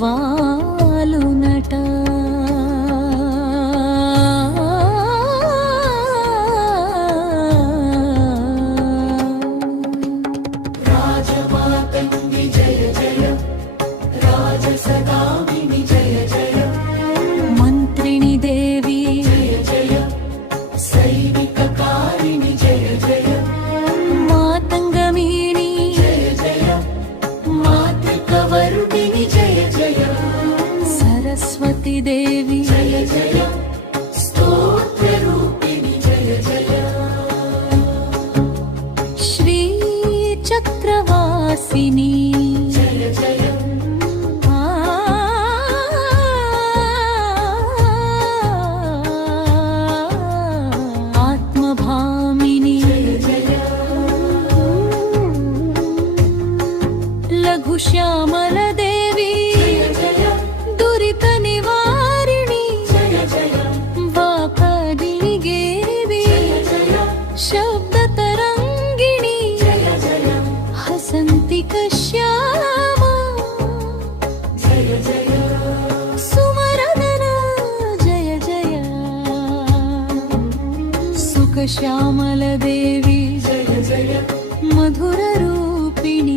వాలునట రాజమాతంగి జయ జయ, రాజసదామిని జయ జయ, మంత్రిణి దేవి జయ జయ, సైనికకారిణి జయ జయ, మాతంగమీని జయ జయ, మాతృకవరుడిని జయ జయ, సరస్వతి దేవి జయ జయ, స్తోత్రరూపిణి జయ జయ, శ్రీ చక్రవాసిని జయ జయ, ఆత్మభామిని జయ జయ, లఘు శ్యామల దేవి జయ జయ, దురిత నివారిణి జయ జయ, వాపదిని గేవి జయ జయ, శబ్ద తరంగిణి జయ జయ, హసంతి కశ్యామ జయ జయ, సుమరదన జయ జయ సుఖ శ్యామల దేవి జయ జయ, మధుర రూపిణి